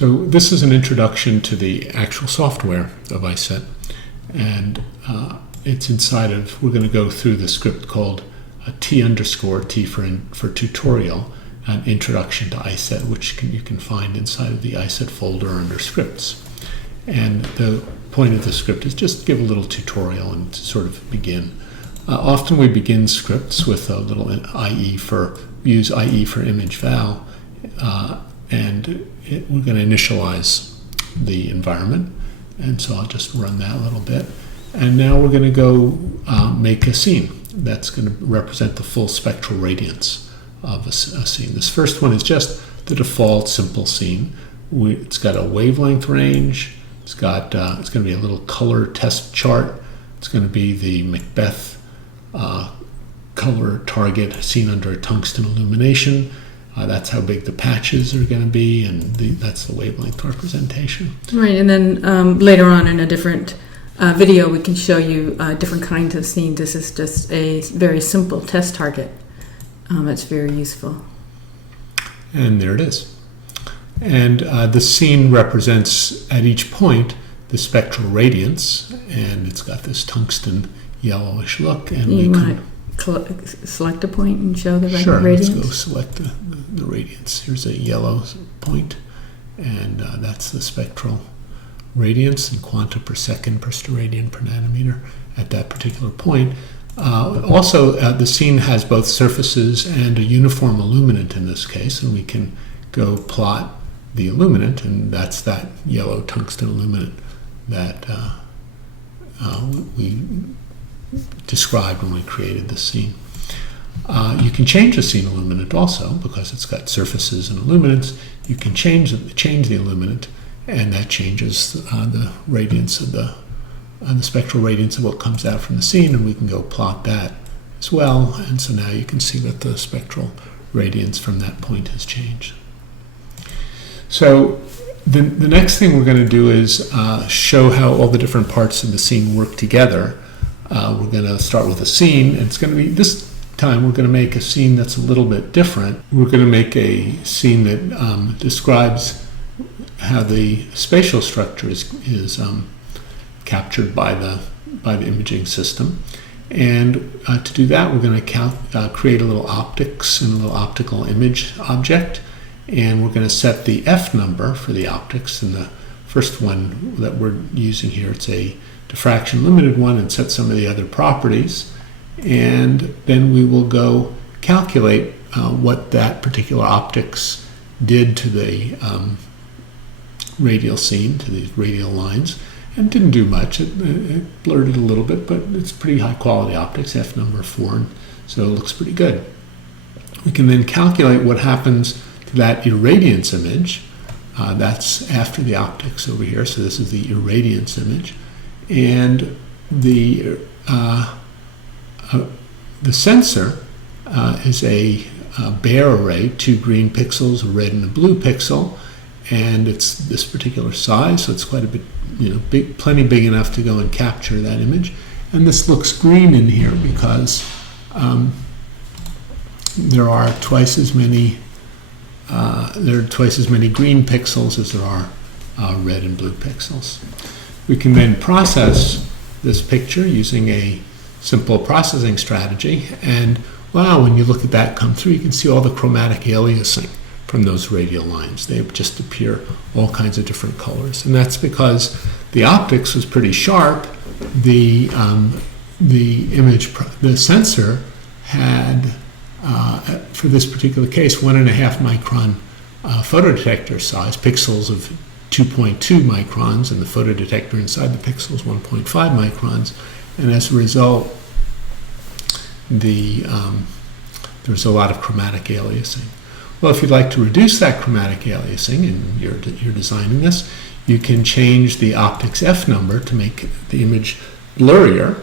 So this is an introduction to the actual software of ISET, and it's inside of, we're going to go through the script called T for tutorial, an introduction to ISET, which you can find inside of the ISET folder under scripts. And the point of the script is just give a little tutorial and sort of begin. Often we begin scripts with a little IE for, we use IE for image val, and we're going to initialize the environment. And so I'll just run that a little bit. And now we're going to go make a scene that's going to represent the full spectral radiance of a scene. This first one is just the default simple scene. It's got a wavelength range. It's got it's going to be a little color test chart. It's going to be the Macbeth color target seen under a tungsten illumination. That's how big the patches are going to be, and that's the wavelength representation. Right, and then later on in a different video, we can show you different kinds of scenes. This is just a very simple test target. It's very useful. And there it is. And the scene represents, at each point, the spectral radiance, and it's got this tungsten yellowish look. And you want to select a point and show the radiance? Sure, let's go select the radiance. Here's a yellow point, and that's the spectral radiance in quanta per second per steradian per nanometer at that particular point. Also, the scene has both surfaces and a uniform illuminant in this case, and we can go plot the illuminant, and that's that yellow tungsten illuminant that we described when we created the scene. You can change the scene illuminant also, because it's got surfaces and illuminants. You can change the illuminant, and that changes the radiance of the spectral radiance of what comes out from the scene, and we can go plot that as well. And so now you can see that the spectral radiance from that point has changed. So the next thing we're going to do is show how all the different parts of the scene work together. We're going to start with a scene, and it's going to be, this time we're going to make a scene that's a little bit different. We're going to make a scene that describes how the spatial structure is captured by the imaging system. And to do that, we're going to create a little optics and a little optical image object. And we're going to set the F number for the optics. And the first one that we're using here, it's a diffraction limited one, and set some of the other properties. And then we will go calculate what that particular optics did to the radial scene, to these radial lines. And didn't do much. It blurred it a little bit, but it's pretty high quality optics, F number 4, and so it looks pretty good. We can then calculate what happens to that irradiance image. That's after the optics over here, so this is the irradiance image. And the sensor is a Bayer array, 2 green pixels, a red and a blue pixel, and it's this particular size, so it's quite a bit, plenty big enough to go and capture that image. And this looks green in here because there are twice as many green pixels as there are red and blue pixels. We can then process this picture using a simple processing strategy, and wow, when you look at that come through, you can see all the chromatic aliasing from those radial lines. They just appear all kinds of different colors, and that's because the optics was pretty sharp. The sensor had, for this particular case, 1.5 micron photodetector size, pixels of 2.2 microns, and the photodetector inside the pixel is 1.5 microns, and as a result, there's a lot of chromatic aliasing. Well, if you'd like to reduce that chromatic aliasing, and you're designing this, you can change the optics F number to make the image blurrier.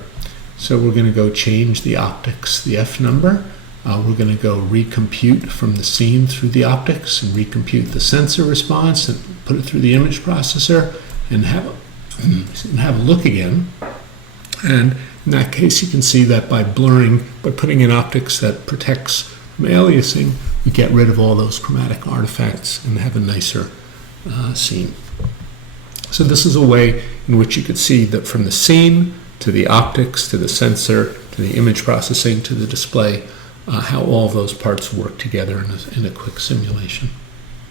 So we're going to go change the optics, the F number. We're going to go recompute from the scene through the optics and recompute the sensor response and put it through the image processor and have a look again. And in that case, you can see that by putting in optics that protects from aliasing, we get rid of all those chromatic artifacts and have a nicer scene. So this is a way in which you could see that from the scene to the optics to the sensor to the image processing to the display, how all of those parts work together in a quick simulation.